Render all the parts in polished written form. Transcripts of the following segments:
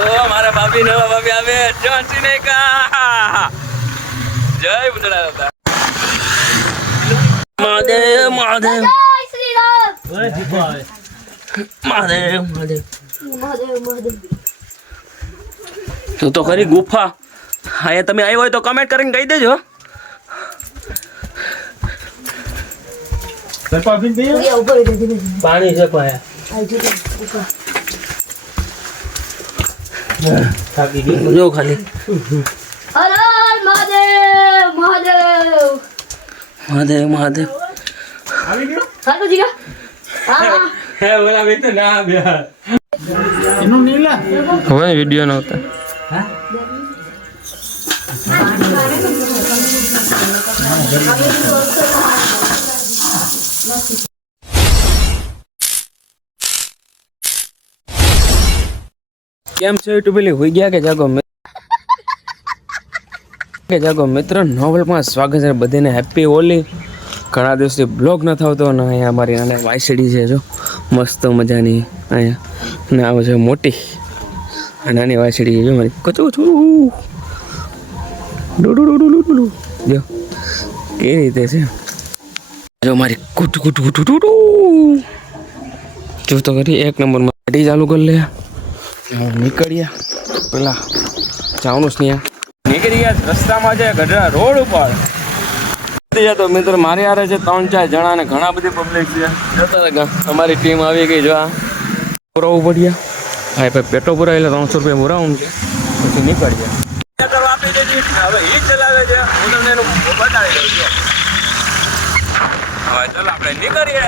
મારા ભાભી નવા ભાભી આવે જોનસીને કા જય બુદડા દાદા મહાદેવ મહાદેવ જય શ્રી રામ મહાદેવ મહાદેવ મહાદેવ મહાદેવ તું તો ખરી ગુફા હા તમે આવ્યો હોય તો કમેન્ટ કરીને કહી દેજો પાણી છે જો ખાલી હર હર મહાદેવ મહાદેવ મહાદેવ મહાદેવ હાલો જીગા હા હે બોલા બે તો ના આવ્યા એનું નીલા હવે વિડિયો નહોતા કેમ છે યુટ્યુબ પેલી હોઈ ગયા કે જાગો મિત્ર નોવેલમાં સ્વાગત છે બધાને હેપી હોલી ઘણા દિવસથી બ્લોગ ન થતો ને અહીંયા અમારી નાની વાયસડી છે જો મસ્ત મજાની અહીંયા ને આવે છે મોટી નાની વાયસડી છે જો મારી કચું છું ડુડુ જો એ રીતે છે જો મારી કુટ કુટ કુટ જો તો કરી એક નંબરમાં ગાડી ચાલુ કરી લે નીકળ્યા પેલા જાવનું સ્નેહ નીકળી ગયા રસ્તામાં છે ગઢડા રોડ ઉપર તો મિત્ર મારી હારે છે 3-4 જણા ને ઘણા બધી પબ્લિક છે અમારી ટીમ આવી ગઈ જો આ પુરાવું પડ્યા હા ભાઈ પેટો પુરા એટલે 300 રૂપિયા પુરાવું છે પછી નીકળ્યા આપી દેજી હવે એ ચલાવે છે હું તમને એનું બતાવી દઉં છું હવે ચાલો આપણે નીકળીએ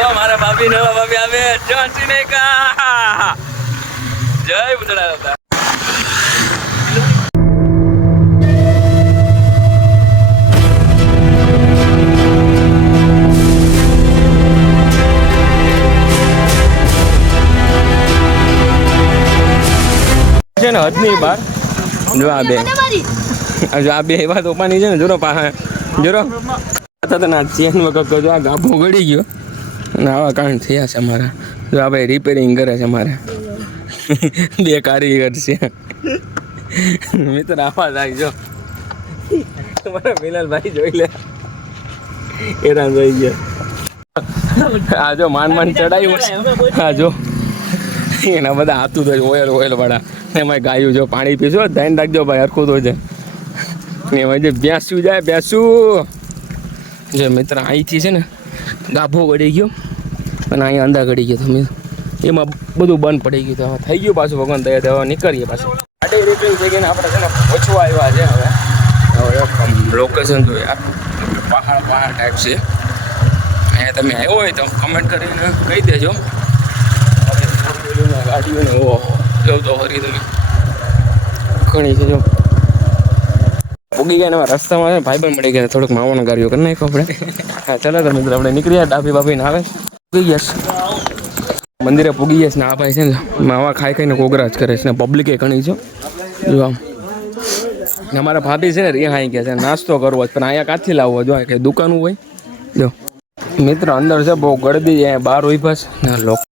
ઓ મારા ભાભી નવા ભાભી આવે જોનસીને કા જય બુદડા દાદા છે ને હદની બાર જો આ બે એવા તોફાની છે ને જોરો જોરો ના ચેન વગર જો આ ગાભો ગળી ગયો અને આવા કાંડ થયા છે અમારા જો આ ભાઈ રિપેરિંગ કરે છે અમારે બે કારીગર છે મિત્ર આવા થાય જો તમારા મિલનભાઈ જોઈ લે હેરાન થઈ ગયા આ જો માન ચડાયું હા જો એના બધા હાથું થાય ઓયલ વાળા એમાં ગાયું જો પાણી પીશો ધ્યાન રાખજો ભાઈ હરખું તો છે એમાં જે ભેંસું જાય ભેંસું જે મિત્ર અહીંથી છે ને ગાભો ગળી ગયો અને અહીંયા અંદા ગળી ગયો તમે એમાં બધું બંધ પડી ગયું તો થઈ ગયું પાછું ભગવાન દયા દેવા નીકળીએ પાછું ગાડી રિપેરિંગ થઈ ગઈને આપણે છે ને ઓછવા આવ્યા છે હવે લોકેશન તો યાર પહાડ ટાઈપ છે અહીંયા તમે આવ્યો હોય તો કમેન્ટ કરીને કહી દેજો ગાડીઓને ઓ એવું તો ફરી તમે ઘણી છે જો ઉગી ગયા ને રસ્તામાં ભાઈ પણ મળી ગયા થોડુંક માવાનો ગાડીઓ કરી નાખો આપણે હા ચાલો તો મિત્રો આપણે નીકળ્યા ડાબી બાબીને આવે પૂગી ગયા મંદિરે પૂગી ગયા ને આ ભાઈ છે ને માવા ખાઈને કોગરાજ કરે છે ને પબ્લિકે ઘણી છે જો આમ અમારા ભાભી છે ને રિયા આવી ગયા છે નાસ્તો કરવો પણ અહીંયા કાંથી લાવવો જો કે દુકાનું હોય જો મિત્ર અંદર છે બહુ ગળદી છે બહાર હોય બસ ના લોકો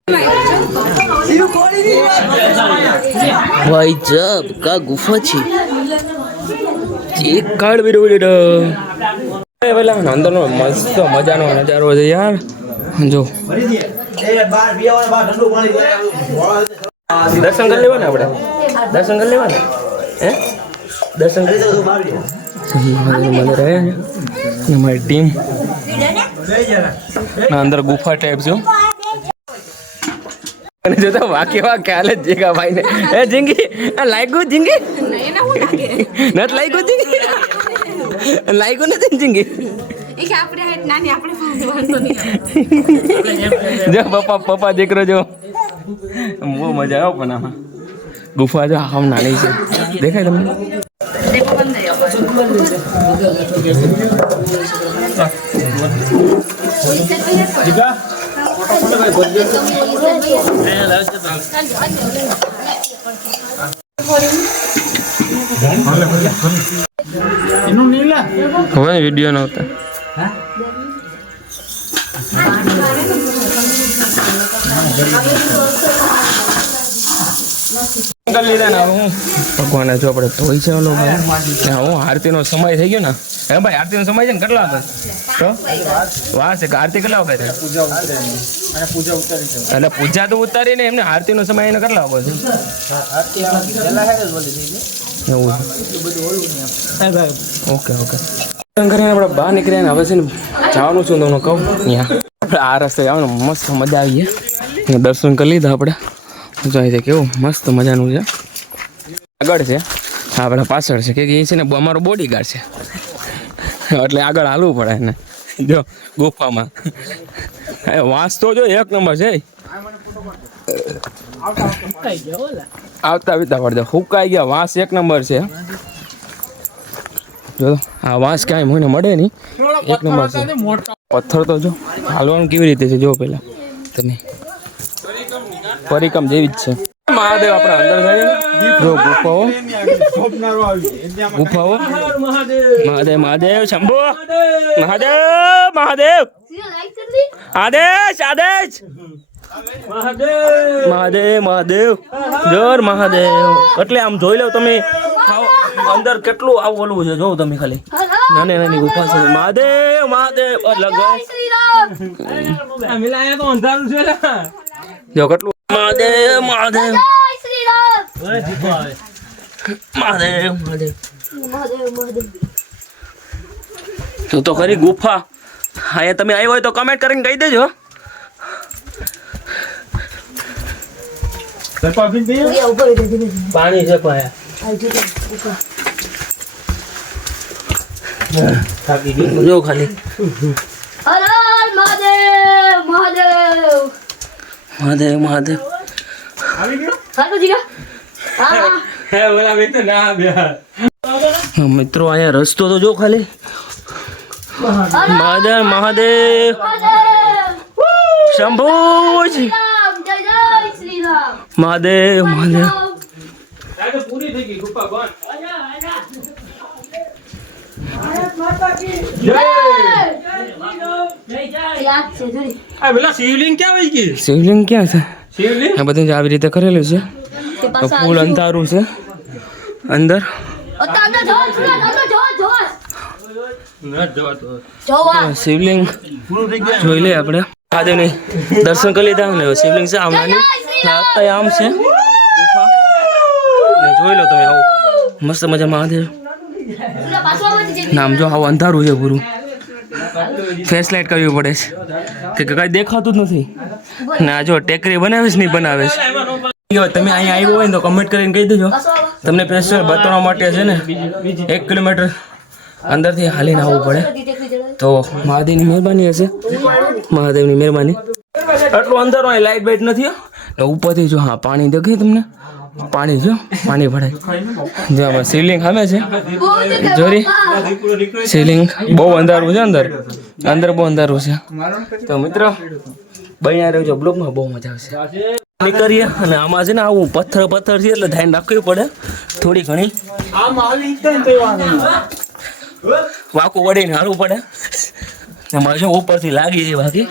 भाई जब का गुफा छी એક કાર્ડ બી પેલા અંદરનો મસ્ત મજાનો નજારો છે યાર જો દર્શન કરી લેવા ને આપણે દર્શન કરી લેવા ને હે દર્શન કરી અમારી ટીમ અંદર ગુફા ટાઈપ છે અને જો તો વાકે હાલ જ જેગા ભાઈ ને એ જિંગી લાગ્યું જિંગી નત લાગ્યું જિંગી લાગ્યું નથી જિંગી જો પપ્પા દીકરો જો બહુ મજા આવે પણ આમાં ગુફા જો આમ નાની છે દેખાય તમને એનું નીલા હવે વિડિયો નહોતા કરી લીધા ને હવે હું ભગવાને જો આપણે ધોઈ છે ઓલો ભાઈ ને હું આરતીનો સમય થઈ ગયો ને હે ભાઈ આરતીનો સમય છે ને કેટલા વાગે તો વાસ છે કે આરતી કેટલા વાગે થાય એટલે પૂજા તો ઉતારીને એમને આરતીનો સમય એને કેટલા વાગે છે એવું ઓકે ઓકે કરીને આપણે બહાર નીકળ્યા ને હવે છે ને જવાનું છું તમને કહું ત્યાં આપણે આ રસ્તે જવાનું મસ્ત મજા આવી છે દર્શન કરી લીધા આપણે જોઈએ કેવું મસ્ત મજાનું છે આગળ છે આપણે પાછળ છે કે એ છે ને અમારો બોડીગાર્ડ છે એટલે આગળ હાલવું પડે એને જો ગુફામાં વાંસ તો જો એક નંબર છે આવતા પડે હુકાઈ ગયા વાંસ એક નંબર છે જો આ વાંસ ક્યાંય મને મળે નહીં એક નંબર છે પથ્થર તો જો હાલવાનું કેવી રીતે છે જો પેલા તમે પરિક્રમ જેવી જ છે મહાદેવ આપણે અંદર જઈએ જો ગુફાઓ મહાદેવ મહાદેવ શંભુ મહાદેવ મહાદેવ આદેશ આદેશ મહાદેવ મહાદેવ જોર મહાદેવ એટલે આમ જોઈ લો તમે અંદર કેટલું આવું ઓલું છે જોઉં તમે ખાલી નાની નાની ગુફા છે મહાદેવ મહાદેવ અલગ મિલાયા તો અંધારું છે જો કેટલું મહાદેવ મહાદેવ મહાદેવ મહાદેવ તો ખરી ગુફા અહીંયા તમે આવ્યો હોય તો કમેન્ટ કરીને કહી દેજો પાણી છે જો ખાલી મહાદેવ મહાદેવ મિત્રો અહીંયા રસ્તો તો જો ખાલી મહાદેવ મહાદેવ શંભુ મહાદેવ મહાદેવ પૂરી થઈ ગઈ ગુફા કોણ શિવલિંગ ક્યાં છે આ બધું આવી રીતે કરેલું છે ફૂલ અંધારું છે અંદર શિવલિંગ જોઈ લે આપણે મહાદેવની દર્શન કરી લીધા ને શિવલિંગ છે આમ નાની આમ છે જોઈ લો તમે આવું મસ્ત મજા મહાદેવ નામ જો આવું અંધારું છે પૂરું ફેસ લાઇટ કરવી પડે છે કે કઈ દેખાતું જ નથી ના જો ટેકરી બનાવે છે નહીં બનાવે છે તમે અહીંયા આવ્યો હોય ને તો કમેન્ટ કરીને કહી દેજો તમને સ્પેશિયલ બતાવવા માટે છે ને 1 કિલોમીટર અંદરથી હાલીને આવવું પડે તો મહાદેવની મહેરબાની હશે મહાદેવની મહેરબાની આટલું અંધારું અહીં લાઇટ બાઇટ નથી ઉપરથી જો હા પાણી દેખાય તમને પાણી જો પાણી ભરાય જો આમાં શિવલિંગ સામે છે જોરી શિવલિંગ બહુ અંધારું છે અંદર બહુ અંધારું છે તો મિત્ર બન્યા રહેજો બ્લોગમાં બહુ મજા આવશે નીકળીએ અને આમાં છે ને આવું પથ્થર છે એટલે ધ્યાન રાખવું પડે થોડી ઘણી વાંકું વળીને હાલવું પડે એમાં શું ઉપરથી લાગી છે બાકી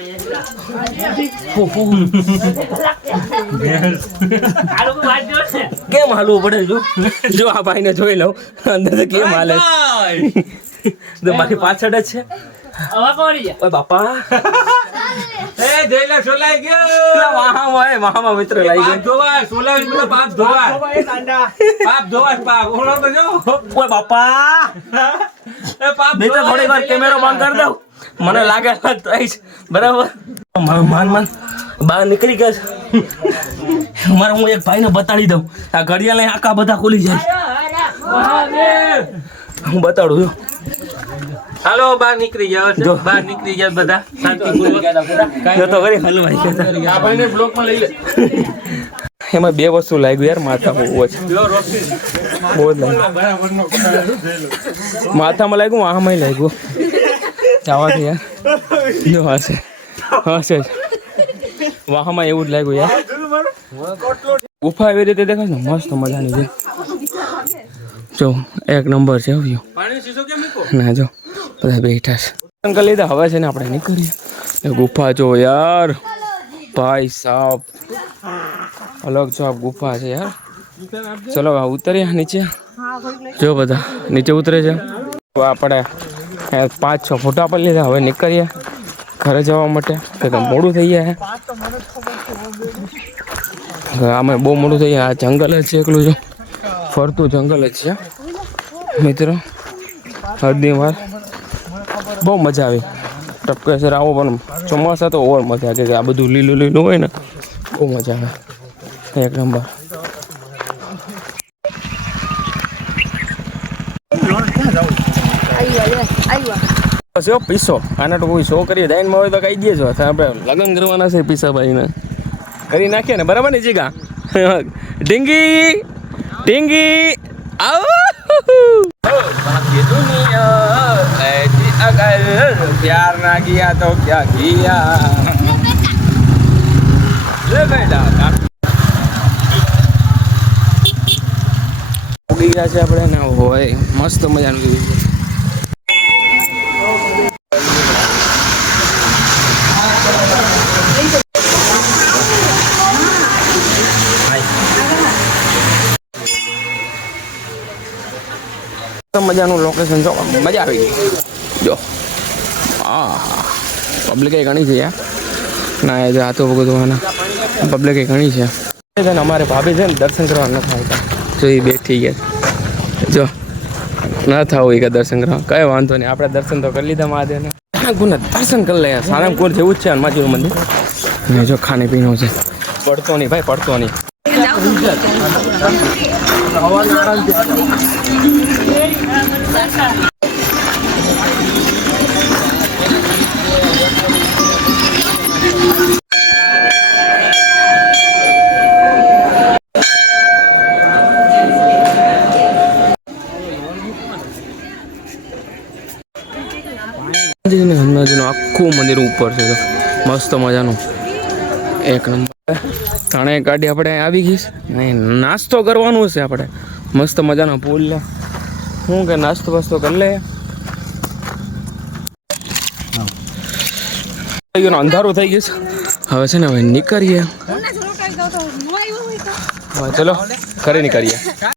કેમ હાલવું પડે જો આ ભાઈને જોઈ લઉં અંદર કેમ હાલે બાકી પાછળ જ છે બાપા મિત્ર લાગી મિત્ર થોડી વાર કેમેરો બંધ કરી દઉં મને લાગે બરાબર માન બહાર નીકળી ગયા મારે હું એક ભાઈને બતાડી દઉં આ ઘડિયાળ આખા બધા ખુલી જાય હું બતાડું છું હાલો બહાર નીકળી જાવ જો બહાર નીકળી જાય બધા શાંતિપૂર્વક તો કરી હલવાઈ ગયા આ ભાઈને બ્લોકમાં લઈ લે એમાં બે વસ્તુ લાગ્યું યાર માથામાં બહુ જ માથામાં લાગ્યું આમાં લાગ્યું જવાથી યાર જો હશે વાહમાં એવું જ લાગ્યું યાર ગુફા એવી રીતે દેખાય ને મસ્ત મજાની છે જો એક નંબર છે આવ્યો ના જો બધા બેઠા છે કરી લીધા હવે છે ને આપણે નીકળીએ ગુફા જો યાર ભાઈ સાહેબ અલગ જો ગુફા છે યાર ચલો હવે ઉતરીએ નીચે. જો બધા નીચે ઉતરે છે. તો આપણે 5-6 ફોટા પર લીધા. હવે નીકળીએ ઘરે જવા માટે કે મોડું થઈ જાય. આમાં બહુ મોડું થઈ જાય. આ જંગલ જ છે એકલું, જો ફરતું જંગલ જ છે મિત્રો. હરદીવાર બહુ મજા આવી. ટપકેસર આવો પણ ચોમાસા તો ઓર મજા આવે કે આ બધું લીલું લીલું હોય ને, બહુ મજા આવે. એક નંબર. બસ એવો પીસો આના તો કોઈ શો કરીએ દાઈનમાં હોય તો કહી દેજો. આપણે લગ્ન કરવાના છે પીસાભાઈને કરી નાખીએ ને, બરાબર ને જીગા? ઢીંગી ઢીંગી આવો. દુનિયા ऐसी अगर प्यार ना किया तो क्या किया. ले बेटा ઉડી ગયા છે આપણે ને. હોય મસ્ત મજાનું વ્યૂ છે. મજાનું લોકેશન જો, મજા આવી ગઈ. જો પબ્લિક ઘણી છે યાર. ના એ આ તો બધું પબ્લિક ઘણી છે. અમારે ભાભી છે ને દર્શન કરવા ન આવતા, જો એ બેઠી ગયા. જો ના થવું એ કે દર્શન કરવા, કઈ વાંધો નહીં. આપણે દર્શન તો કરી લીધા મહાદેવને. ગુના દર્શન કરી લે. સારંગપુર જેવું જ છે હનુમાનજીનું મંદિર. જો ખાણી પીણું છે. પડતો નહીં ભાઈ, પડતો નહીં. હનુમાનજીનું આખું મંદિર ઉપર છે. મસ્ત મજાનું એક નંબર. થાણે ગાડી આપણે આવી ગઈ. નાસ્તો કરવાનું છે આપણે. મસ્ત મજાનો પુલ લે શું કે નાસ્તો વાસ્તો કરી લે. અંધારું થઈ ગયું છે હવે છે ને. હવે નીકળીએ. ચલો ઘરે નીકળીએ.